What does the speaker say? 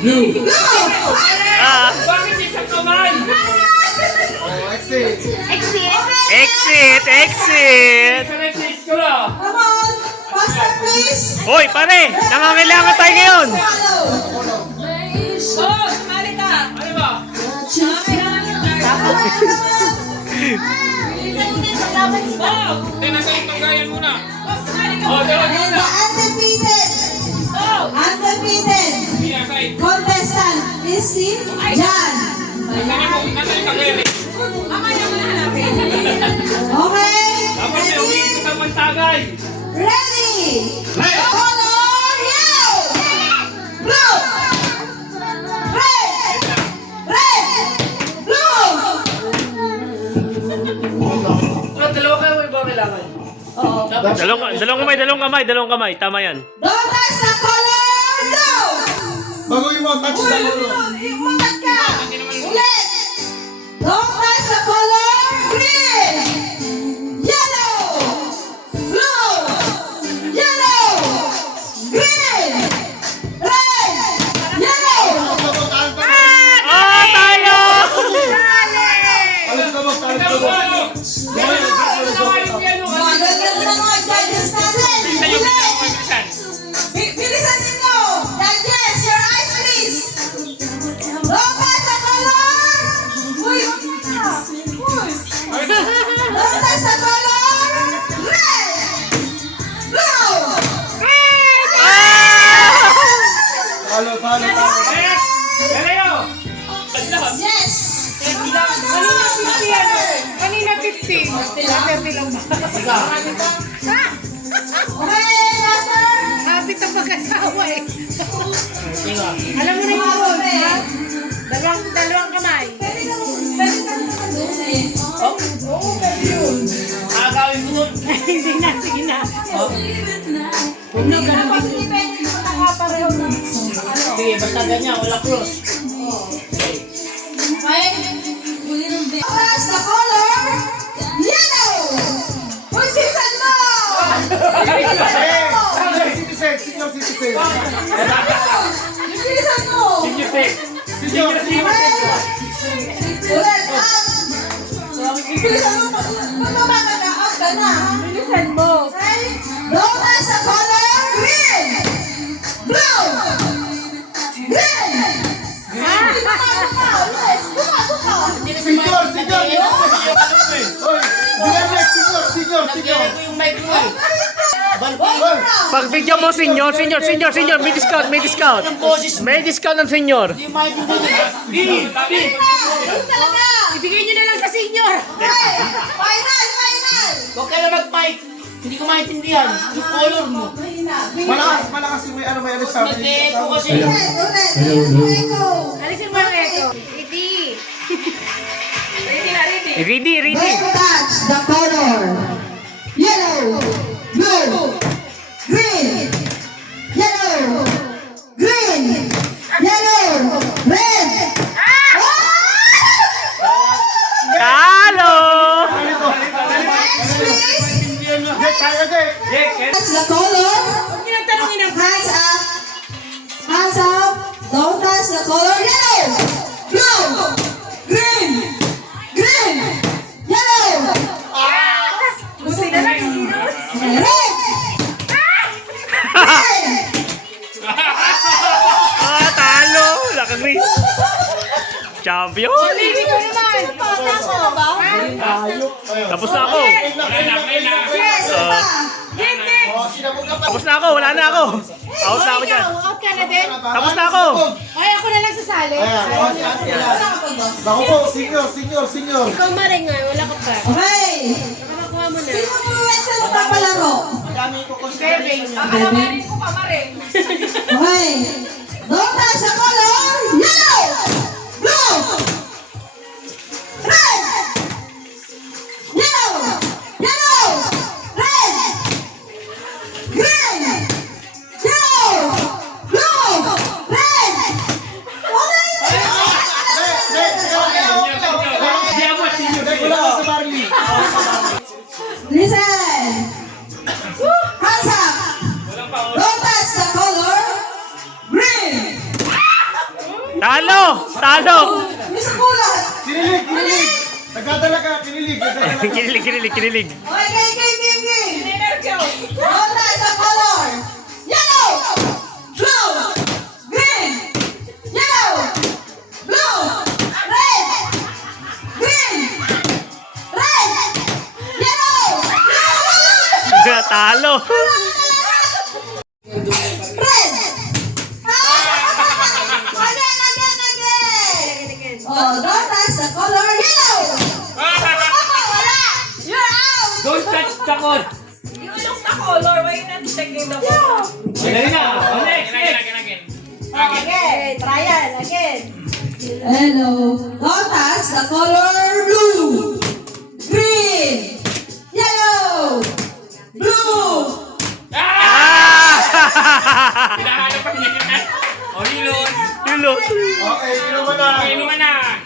Blue. Bakit isang kamay? Oh, exit. Exit! Exit! Exit ko lang. Come on! Faster, please! Hoy, pare! Nangangailangan tayo ngayon! Follow! Oh, sumali ka. Ano ba? Oh, Nasa itong gayan muna. sumali ka. Oh, dalawa And the muna. undefeated Pinasay. contestant is si Jan. Nasa itong gayan. Mamaya mo na hanapin. Okay? Tapos may Ready? umiikot ang pantagay. Ready! Color yellow! Blue! Red! Red! Blue! Dalawa kayo may ba kailangan? Oo. Dalawang kamay. Tama yan. Don't touch the color blue! Bago yung mga touch na mo. Umangat ka! Ulit! Don't touch the color green! Yellow! Blue! Yellow! Green! Red! Yellow! Oh, tayo! Alam ka mo. Magandang na mga judges natin! Ulit! Bilisan ninyo! Judges, your eyes please! Don't touch the color! Uy! Uy! Don't touch the color! Red! Blue! Talo. Galeo! Yes! Kanina 50. Kanina 50 lang ba? Okay, master! Habit ang pag-asawa eh. Alam mo na yung rules, ha? Dalawang kamay. Agawin ko nun. Hindi na, sige na. Huwag na, ganun din. Sige, basta ganyan. Wala cross. Press the color yellow! Uy, sisan mo! Senior citizen. Bilisan mo! Senior six. Senior six. Ulit, bilisan mo! Kung mamagagaot ka na, bilisan mo! Okay? Don't touch the color green! Blue! Green! Senior. Hoy, senior. yung mic mo eh. Pag video mo, senior. May discount. May discount ng senior. Talaga! Ibigay nyo na lang sa senior. Okay! Final! Huwag ka na mag-mic. Hindi ko maintindihan. Yung color mo. Malakas yung may ano sabi. Nag-echo kasi. Ulit! Echo! Alisin mo yung echo. Ready. Ready na, ready. Ready. Don't touch the color yellow, blue, green, yellow, green, yellow, red. Talo! Next, please. Touch the color. Huwag nyo nang tanongin ang Hands up. Hands up. Don't touch the color yellow, blue, green, green, yellow, buti na lang yung ginawa. red. Talo! Nakagri. Champion! Hindi ko naman. Tapos na ako. Yes, pa. Tapos na ako. Wala na ako. Out na ako dyan. Out ka na din. Tapos na ako. Ay, ako na lang sasali. Ako po, senior. Ikaw maring nga, wala ka pa. Okay. Makuha mo na. Sino mo sa magpapalaro? Maring ko pa, maring. Okay. Don't touch the color yellow, blue, red, yellow, red, green, yellow, blue, red. Listen. Hands up. Don't touch the color green. Talo! Talo! Yung sa kulay. Kinilig, kinilig. Nagdadala ka, kinilig. Nagdadala ka. Kinilig, kinilig, kinilig. Okay, game. Rota sa color. Yellow. Blue. Green. Yellow. Blue. Red. Green. Red. Yellow. Blue. Talo! Red. Again. Oh, Rota sa color yellow. Wala. You're out. Don't touch the call. You look the color, why you not checking the Yeah. Dali na. Oh, next. Okay, trial again. Hello. Notas the color blue, green, yellow, blue. Hinahanap pa niya. O, Lilo. Yulo. Okay, inuman na. Inuman na.